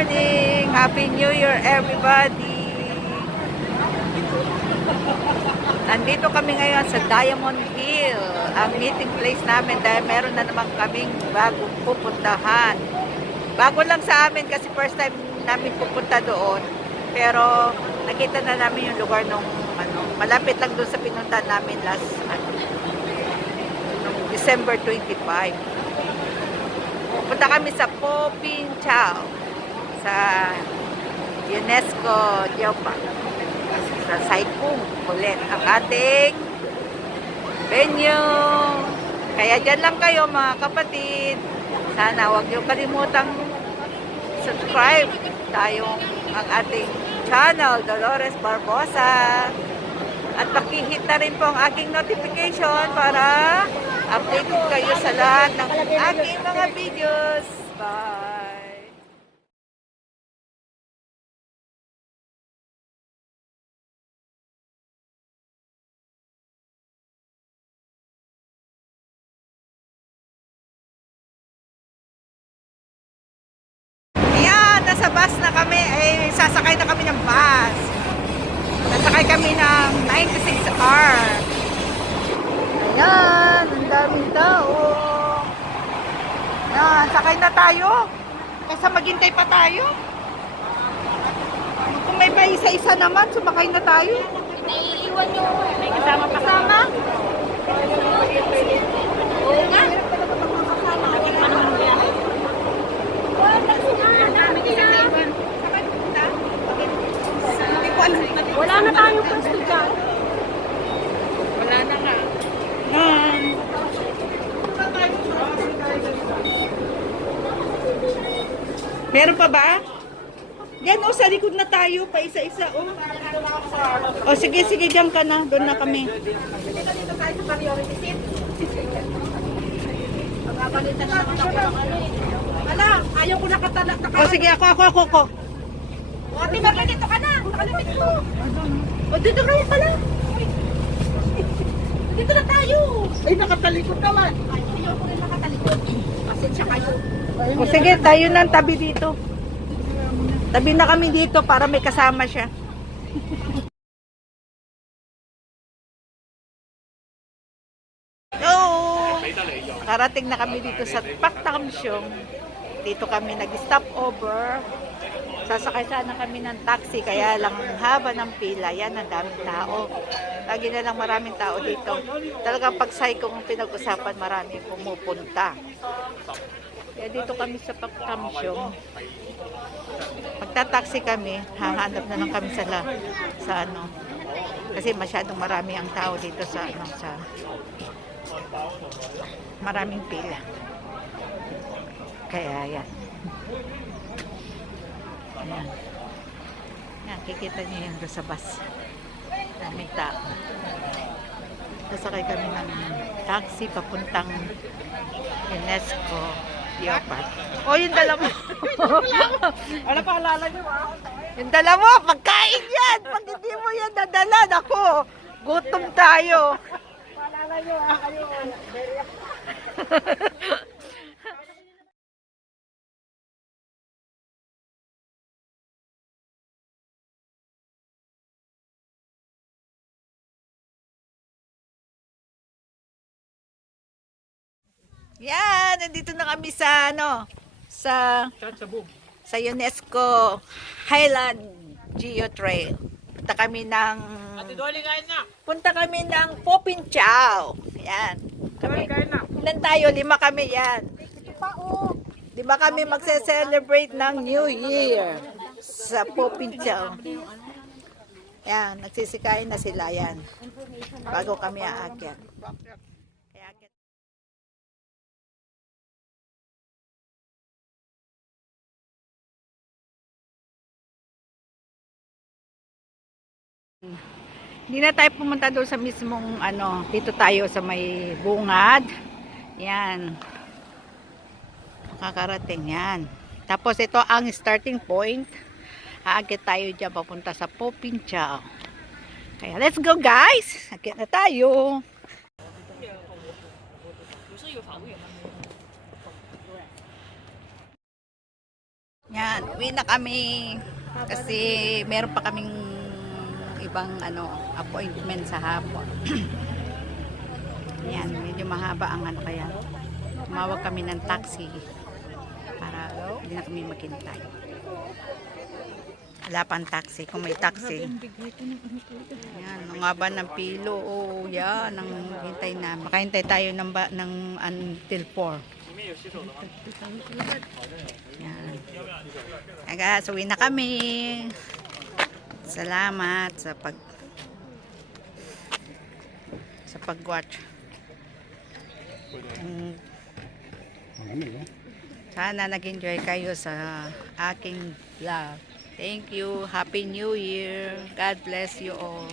morning! Happy New Year, everybody! Nandito kami ngayon sa Diamond Hill, ang meeting place namin dahil meron na naman kaming bagong pupuntahan. Bago lang sa amin kasi first time namin pupunta doon. Pero nakita na namin yung lugar nung malapit lang doon sa pinuntahan namin last December 25. Punta kami sa Popinchao sa UNESCO Geopark sa Saikung ulit ang ating venue. Kaya dyan lang kayo mga kapatid. Sana huwag niyo kalimutang subscribe tayong ang ating channel Dolores Barbosa at pakihit na rin po ang aking notification para updated kayo sa lahat ng aking mga videos. Bye! Ayan, nasa bus na kami. Sasakay na kami ng bus. Nasakay kami ng 96R. Ayan, ang daming tao. Ayan, sakay na tayo. Kaysa maghintay pa tayo. Kung may pa isa-isa naman, sumakay na tayo. Naiiwan nyo. May kasama pa. Kasama? Oo nga. Lagi pa naman mo yan. Wala na tayong pwesto dyan. Wala na nga. Meron pa ba? Yan o, sa likod na tayo, pa isa-isa o. O sige, sige, diyan ka na. Doon na kami. Dito tayo sa priority seat. Pagkabalitan na ako ng ano eh. Wala, ayaw ko nakatalak. O sige, ako. O, Ate Marla, dito ka na. Nakalimit ko. O, dito ka pala. Dito na tayo. Ay, nakatalikod naman. Ay, ayaw ko rin nakatalikod. Pasensya kayo. O sige, tayo na tabi dito. Tabi na kami dito para may kasama siya. Hello! Karating na kami dito sa Paktamsyong. Dito kami nag-stop over. Sasakay sana kami ng taxi, kaya lang ang haba ng pila. Yan, ang daming tao. Lagi na lang maraming tao dito. Talagang pag Saikung ang pinag-usapan, maraming pumupunta. Kaya dito kami sa Paktamsyong. Magta-taxi kami, hahanap na lang kami sa ano. Kasi masyadong marami ang tao dito sa maraming pila. Kaya yan. Ayan. Yan, kikita niyo yan doon sa bus. Daming tao. Sasakay kami ng taxi papuntang UNESCO Geopark. O, yung dala mo. Ano pa alala niyo ba? Yung dala mo, pagkain yan. Pag hindi mo yan dadala, ako, gutom tayo. Paalala niyo kayo. Yan, nandito na kami sa sa UNESCO Highland Geo Trail. Punta kami ng Popinchao. Yan. Ilan tayo? 5 kami yan. 5 kami magse-celebrate ng New Year sa Popinchao. Yan, nagsisikain na sila yan. Bago kami aakyat. Hindi na tayo pumunta doon sa mismong dito tayo sa may bungad. Yan. Makakarating yan. Tapos ito ang starting point. Aakit tayo dyan papunta sa Popinchao. Kaya let's go guys! Aakit na tayo. Yan. Uwi na kami kasi meron pa kaming ibang appointment sa hapon. Yan, medyo mahaba ang kaya tumawag kami ng taxi para hindi na kami maghintay. Wala pang taxi, kung may taxi. Yan, ang haba ng pilo. Oh, yan, ang hintay na. Makahintay tayo ng until 4. Yan. Aga, uwi na kami. Salamat sa pag-watch. Sana nag-enjoy kayo sa aking vlog. Thank you. Happy New Year. God bless you all.